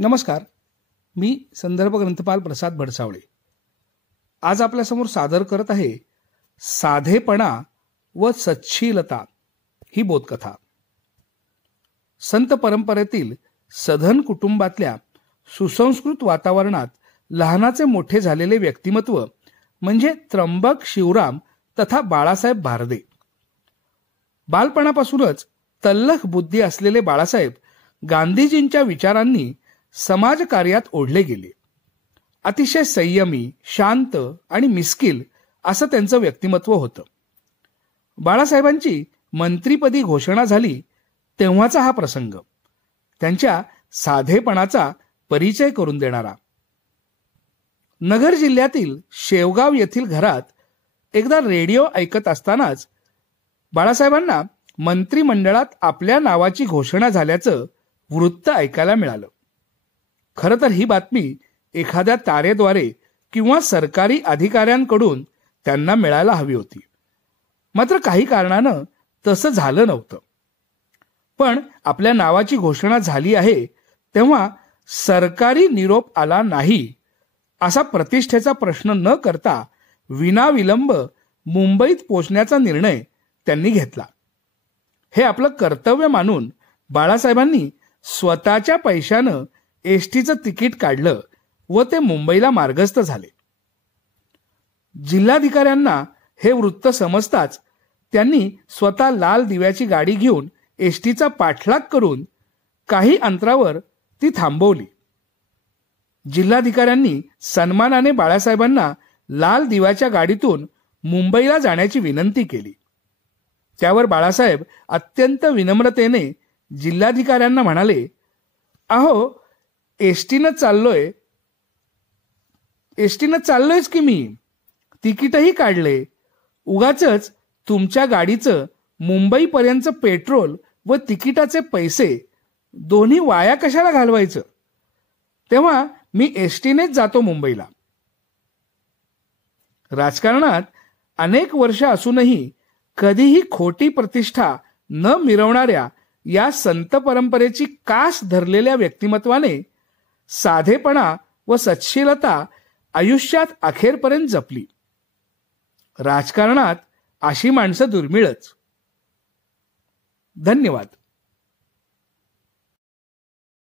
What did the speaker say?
नमस्कार, मी संदर्भ ग्रंथपाल प्रसाद भडसावळे आज आपल्यासमोर सादर करत आहे साधेपणा व सच्छीलता ही बोधकथा। संत परंपरेतील सधन कुटुंबातल्या सुसंस्कृत वातावरणात लहानाचे मोठे झालेले व्यक्तिमत्व म्हणजे त्र्यंबक शिवराम तथा बाळासाहेब भारदे। बालपणापासूनच तल्लख बुद्धी असलेले बाळासाहेब गांधीजींच्या विचारांनी समाजकार्यात ओढले गेले। अतिशय संयमी, शांत आणि मिस्किल असं त्यांचं व्यक्तिमत्व होतं। बाळासाहेबांची मंत्रीपदी घोषणा झाली तेव्हाचा हा प्रसंग त्यांच्या साधेपणाचा परिचय करून देणारा। नगर जिल्ह्यातील शेवगाव येथील घरात एकदा रेडिओ ऐकत असतानाच बाळासाहेबांना मंत्रिमंडळात आपल्या नावाची घोषणा झाल्याचं वृत्त ऐकायला मिळालं। खरं तर ही बातमी एखाद्या तारेद्वारे किंवा सरकारी अधिकाऱ्यांकडून त्यांना मिळायला हवी होती, मात्र काही कारणानं तसं झालं नव्हतं। पण आपल्या नावाची घोषणा झाली आहे तेव्हा सरकारी निरोप आला नाही असा प्रतिष्ठेचा प्रश्न न करता विनाविलंब मुंबईत पोहोचण्याचा निर्णय त्यांनी घेतला। हे आपलं कर्तव्य मानून बाळासाहेबांनी स्वतःच्या पैशानं एसटीचं तिकीट काढलं व ते मुंबईला मार्गस्थ झाले। जिल्हाधिकाऱ्यांना हे वृत्त समजताच त्यांनी स्वतः लाल दिव्याची गाडी घेऊन एसटीचा पाठलाग करून काही अंतरावर ती थांबवली। जिल्हाधिकाऱ्यांनी सन्मानाने बाळासाहेबांना लाल दिव्याच्या गाडीतून मुंबईला जाण्याची विनंती केली। त्यावर बाळासाहेब अत्यंत विनम्रतेने जिल्हाधिकाऱ्यांना म्हणाले, अहो एसटीनं चाललोयच की मी, तिकीटही काढले, उगाचच तुमच्या गाडीचं मुंबईपर्यंतचं पेट्रोल व तिकिटाचे पैसे दोन्ही वाया कशाला घालवायचं, तेव्हा मी एसटीनेच जातो मुंबईला। राजकारणात अनेक वर्ष असूनही कधीही खोटी प्रतिष्ठा न मिरवणाऱ्या या संत परंपरेची कास धरलेल्या व्यक्तिमत्वाने साधेपणा व सच्छीलता आयुष्यात अखेरपर्यंत जपली। राजकारणात अशी माणसं दुर्मिळच। धन्यवाद।